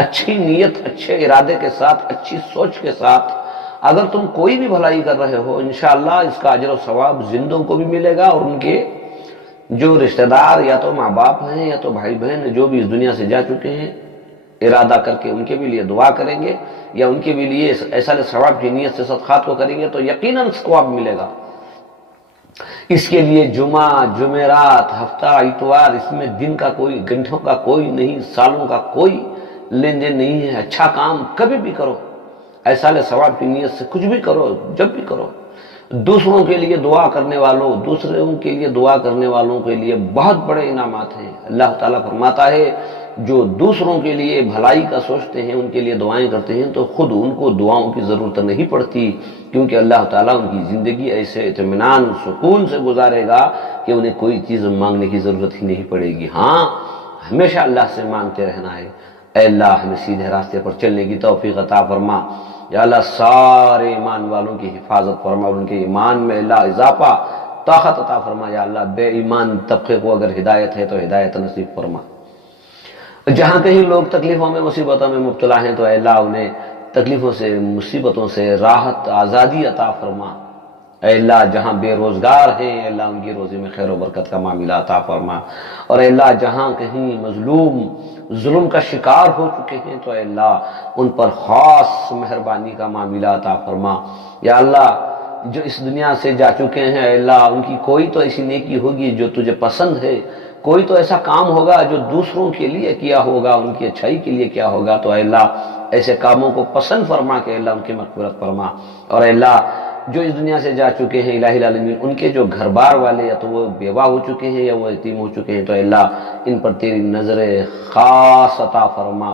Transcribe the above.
اچھی نیت، اچھے ارادے کے ساتھ، اچھی سوچ کے ساتھ اگر تم کوئی بھی بھلائی کر رہے ہو، انشاءاللہ اس کا اجر و ثواب زندوں کو بھی ملے گا، اور ان کے جو رشتہ دار یا تو ماں باپ ہیں یا تو بھائی بہن جو بھی اس دنیا سے جا چکے ہیں، ارادہ کر کے ان کے بھی لیے دعا کریں گے یا ان کے بھی لیے ایسا ثواب کی نیت سے صدقات کو کریں گے تو یقیناً ثواب ملے گا۔ اس کے لیے جمعہ، جمعرات، ہفتہ، اتوار، اس میں دن کا کوئی، گھنٹوں کا کوئی نہیں، سالوں کا کوئی لین دین نہیں ہے۔ اچھا کام کبھی بھی کرو، ایسا ثواب کی نیت سے کچھ بھی کرو، جب بھی کرو۔ دوسروں کے لیے دعا کرنے والوں، دوسروں کے لیے دعا کرنے والوں کے لیے بہت بڑے انعامات ہیں۔ اللہ تعالیٰ فرماتا ہے جو دوسروں کے لیے بھلائی کا سوچتے ہیں، ان کے لیے دعائیں کرتے ہیں تو خود ان کو دعاؤں کی ضرورت نہیں پڑتی، کیونکہ اللہ تعالیٰ ان کی زندگی ایسے اطمینان، سکون سے گزارے گا کہ انہیں کوئی چیز مانگنے کی ضرورت ہی نہیں پڑے گی۔ ہاں، ہمیشہ اللہ سے مانگتے رہنا ہے، اے اللہ ہمیں سیدھے راستے پر چلنے کی توفیق عطا فرما۔ یا اللہ سارے ایمان والوں کی حفاظت فرما، ان کے ایمان میں اللہ اضافہ، طاقت عطا فرما۔ یا اللہ بے ایمان طبقے کو اگر ہدایت ہے تو ہدایت نصیب فرما۔ جہاں کہیں لوگ تکلیفوں میں، مصیبتوں میں مبتلا ہیں تو اے اللہ انہیں تکلیفوں سے، مصیبتوں سے راحت، آزادی عطا فرما۔ اے اللہ جہاں بے روزگار ہیں، اے اللہ ان کی روزی میں خیر و برکت کا معاملہ عطا فرما۔ اور اے اللہ جہاں کہیں مظلوم ظلم کا شکار ہو چکے ہیں تو اے اللہ ان پر خاص مہربانی کا معاملہ عطا فرما۔ یا اللہ جو اس دنیا سے جا چکے ہیں، اے اللہ ان کی کوئی تو ایسی نیکی ہوگی جو تجھے پسند ہے، کوئی تو ایسا کام ہوگا جو دوسروں کے لیے کیا ہوگا، ان کی اچھائی کے لیے کیا ہوگا، تو اے اللہ ایسے کاموں کو پسند فرما کے اللہ ان کی مغفرت فرما۔ اور اے اللہ جو اس دنیا سے جا چکے ہیں الہی العالمین، ان کے جو گھر بار والے یا تو وہ بیوہ ہو چکے ہیں یا وہ یتیم ہو چکے ہیں تو اے اللہ ان پر تیری نظر خاص عطا فرما۔